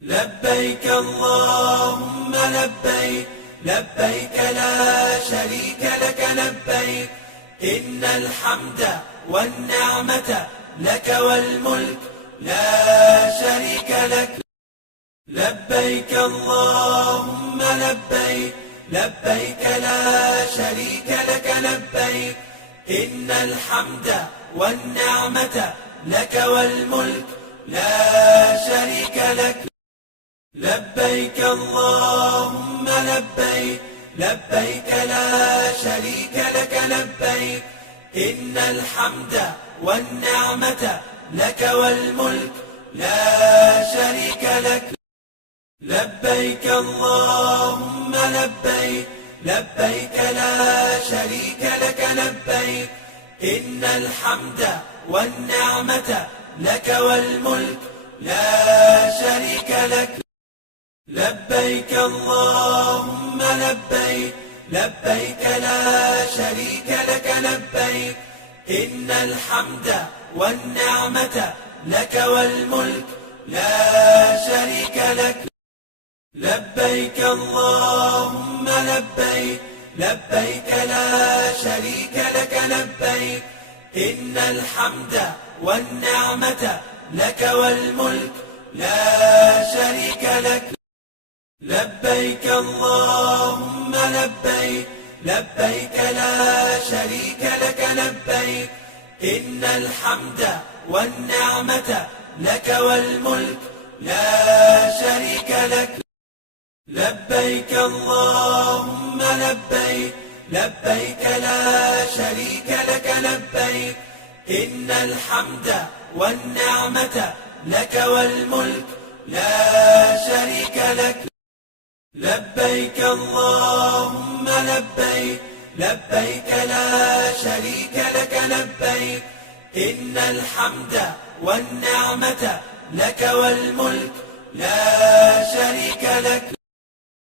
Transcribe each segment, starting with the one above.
لبيك اللهم لبيك لبيك لا شريك لك لبيك إن الحمد والنعمة لك والملك لا شريك لك لبيك اللهم لبيك لبيك لا شريك لك لبيك إن الحمد والنعمة لك والملك لا شريك لك لبيك اللهم لبيك لبيك لا شريك لك لبيك إن الحمد والنعمة لك والملك لا شريك لك لبيك اللهم لبيك لبيك لا شريك لك لبيك إن الحمد والنعمة لك والملك لا شريك لك لبيك اللهم لبيك لبيك لا شريك لك لبيك إن الحمد والنعمة لك والملك لا شريك لك لبيك اللهم لبيك لبيك لا شريك لك لبيك إن الحمد والنعمة لك والملك لا شريك لك لبيك اللهم لبيك لبيك لا شريك لك لبيك إن الحمد والنعمة لك والملك لا شريك لك لبيك اللهم لبيك لبيك لا شريك لك لبيك إن الحمد والنعمة لك والملك لا شريك لك لبيك اللهم لبيك لبيك لا شريك لك لبيك إن الحمد والنعمة لك والملك لا شريك لك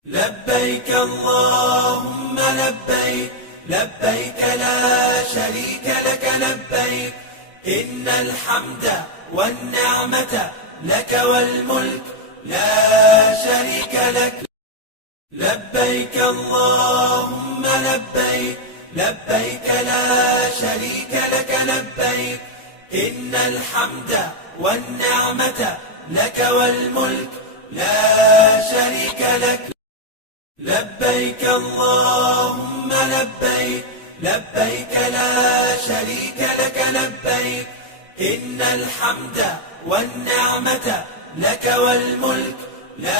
لبيك اللهم لبيك لبيك لا شريك لك لبيك إن الحمد والنعمة لك والملك لا شريك لك لبيك اللهم لبيك لبيك لا شريك لك لبيك إن الحمد والنعمة لك والملك لا شريك لك لبيك اللهم لبيك لبيك لا شريك لك لبيك إن الحمد والنعمة لك والملك لا